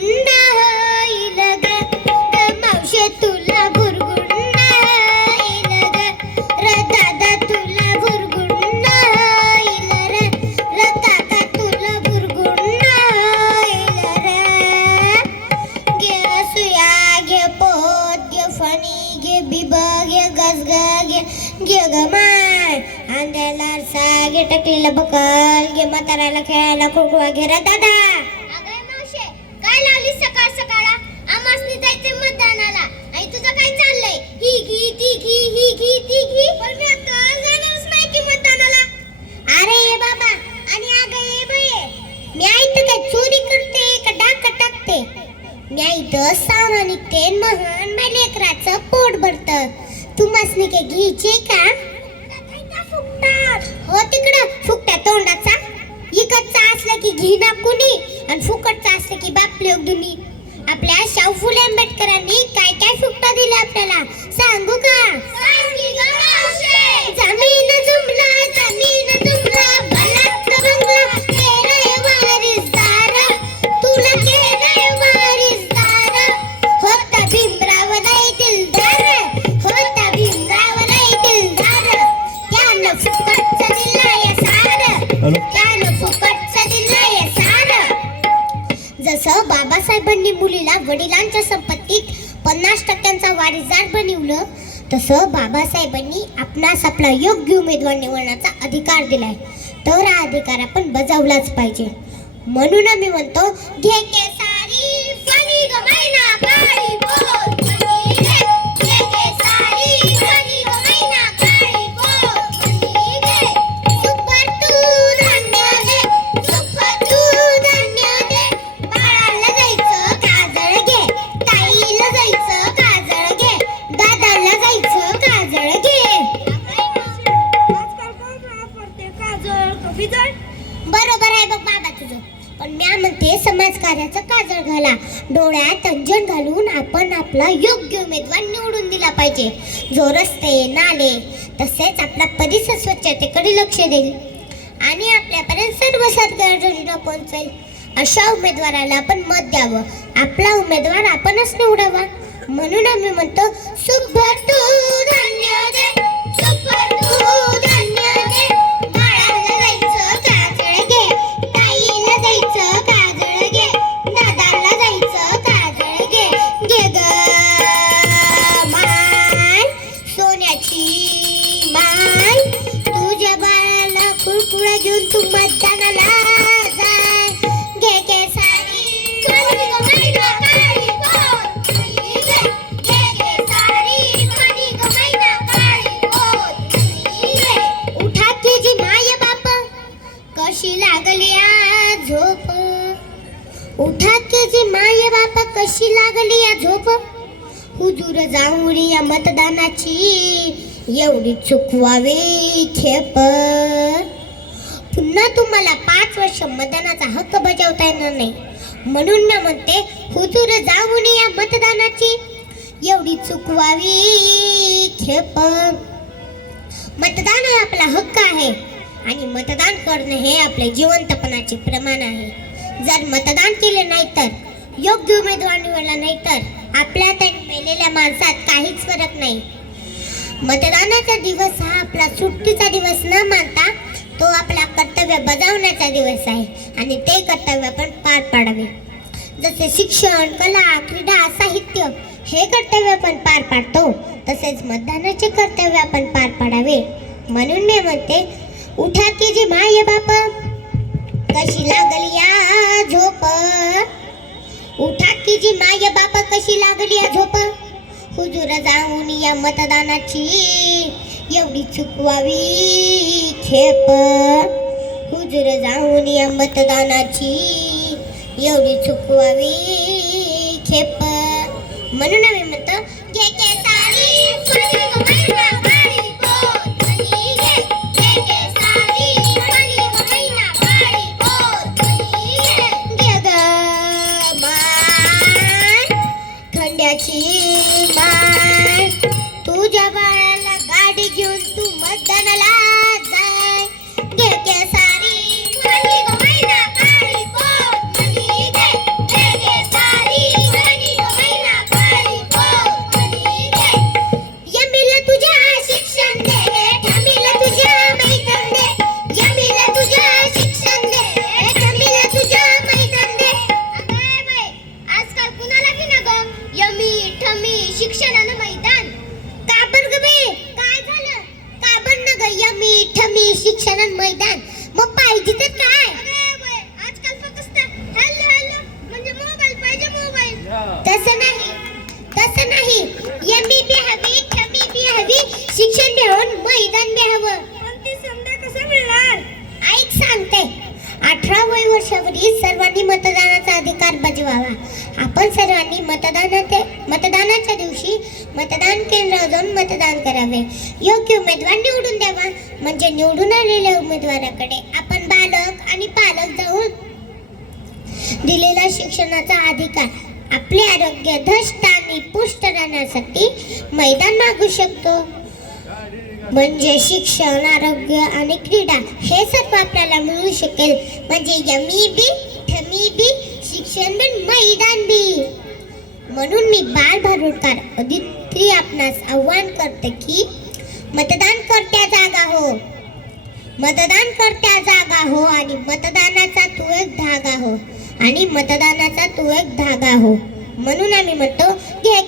गुंड होईल ग मावशे तुला भुरगुंड होईल ग र दादा तुला भुरगुंड होईल र काका तुला भुरगुंड होईल घे सुया घे पोत घे फणी घे बिब घे गजग घे ग माय अंड्याला घे टकलीला बकल घे म्हाताऱ्याला खेळायला खोखोळा घे रे दादा. अगं मावशे काय लावली सकाळ सकाळा आमासनी जायचे मतदानाला आणि तुझं काय चाललंय ही घी ती घी ही घी ती घी पण मी आता जाणारच नाही की मतदानाला. अरे ये बाबा आणि अगं ये बाई मी आईत काय चोरी करते का डाका टाकते मी आईत सामान निघते महान माझ्या लेकराचं पोट भरतं तुम्हासनी काय घ्यायचे का हो तिकडं फुकट्या तोंडाचा इकडचा असलं की घी ना कुणी आणि फुकटचा असलं की बाप लोक दुनी. आपल्या शाहू फुले आंबेडकरांनी काय काय फुकटा दिले आपल्याला सांगू का? जमीन जुमला भलात बंगला केलंय वारिसदार तुला केलंय वारिसदार होता भीमराव लय दिलदार होता भीमराव लय दिलदार त्यानं फुकटचं दिलंय सार त्यानं फुकटचं दिलंय सार. जसं बाबासाहेबांनी मुलीला वडिलांच्या संपत्तीत 50% वारीसदार बनवलं तसं बाबासाहेबांनी आपणास आपला योग्य उमेदवार निवडण्याचा अधिकार दिलाय तर हा अधिकार आपण बजावलाच पाहिजे. म्हणून आम्ही म्हणतो घे केसारी फणी ग मैना काळी बोल घे केसारी फणी ग मैना काळी बोल घे सुपर तू धान्य दे सुपर तू धान्य दे बाळाला जायचं काजळ घे ताईला जायचं काजळ घे दादाला जायचं काजळ घे. बरोबर आहे बघ बाबा तुझं पण मी म्हणते समाजकार्याचं काजळ घाला डोळ्यात अंजन घालून आपण आपला योग्य उमेदवार निवडून दिला पाहिजे जो रस्ते नाले तसेच आपला परिसर स्वच्छतेकडे लक्ष देईल आणि आपल्यापर्यंत सर्व सद्गरजेला पोहोचवेल अशा उमेदवाराला आपण मत द्यावं आपला उमेदवार आपणच निवडावा. म्हणून आम्ही म्हणतो सुपर तू धान्य दे सुपर तू धान्य दे बाळाला जायचं काजळ घे ताईला जायचं काजळ घे दादाला जायचं काजळ घे घे ग माय सोन्याची माय तुझ्या बाळाला कुळकुळा घेऊन तू मतदानाला जाय घे केसारी फणी ग मैना काळी बोल घे केसारी फणी ग मैना काळी बोल उठा तुझी माय बाप कशी लागली आ झोप उठा तुझी माय बाप कशी लागली आ झोप हुजूर जाऊन या मतदानाची एवढी चुकवावी खेप पुन्हा तुम्हाला 5 वर्ष मतदानाचा हक्क बजावता येणार नाही. म्हणून मी म्हणते हुजूर जाऊन या मतदानाची एवढी चुकवावी खेप. मतदान हा आपला हक्क आहे आणि मतदान करणे हे आपले जिवंतपणाचे प्रमाण आहे. जर मतदान केले नाही तर योग्य उमेदवार निवडला नाही तर आपल्या त्या मेलेल्या माणसात काहीच फरक नाही. मतदानाचा दिवस हा आपला सुट्टीचा दिवस न मानता तो आपला कर्तव्य बजावण्याचा दिवस आहे आणि ते कर्तव्य आपण पार पाडावे. जसे शिक्षण कला क्रीडा साहित्य हे कर्तव्य आपण पार पाडतो तसेच मतदानाचे कर्तव्य आपण पार पाडावे. म्हणून मी म्हणते उठा की जी माय बाप कशी लागली या झोप उठा की जी माय बाप कशी लागली या झोप हुजूर जाऊन या मतदानाची एवढी चुकवावी खेप हुजूर जाऊन या मतदानाची एवढी चुकवावी खेप. म्हणून आम्ही म्हणतो घे केसारी फणी ग मैना काळी बोल घे केसारी फणी ग मैना काळी बोल घे ग माय थंड्याची माय तुझ्या बाळाला गाडी घेऊन तू मतदानाला जाय घे केसारी फणी ग मैना काळी बोल घे केसारी वर्षावरील सर्वांनी मतदानाचा अधिकार बजवावा. आपण सर्वांनी मतदानाच्या दिवशी मतदान केंद्रावर जाऊन मतदान करावे. योग्य उमेदवार निवडून द्यावा. म्हणजे निवडून आलेल्या उमेदवाराकडे आपण बालक आणि पालक जाऊन दिलेला शिक्षणाचा अधिकार, आपले आरोग्य धष्ट आणि पुष्ट राहण्यासाठी मैदान मागू शकतो. म्हणजे शिक्षण, आरोग्य आणि क्रीडा हे सर्व आपल्याला मिळू शकेल. म्हणजे यमी बी ठमी बी शिक्षण बी मैदान बी. म्हणून मी बाल भारुडकर अदिती आपणास आव्हान करते की मतदान करत्या जागा हो, मतदान करत्या जागा हो आणि मतदानाचा तू एक धागा हो, आणि मतदानाचा तू एक धागा हो. म्हणून आम्ही म्हणतो घे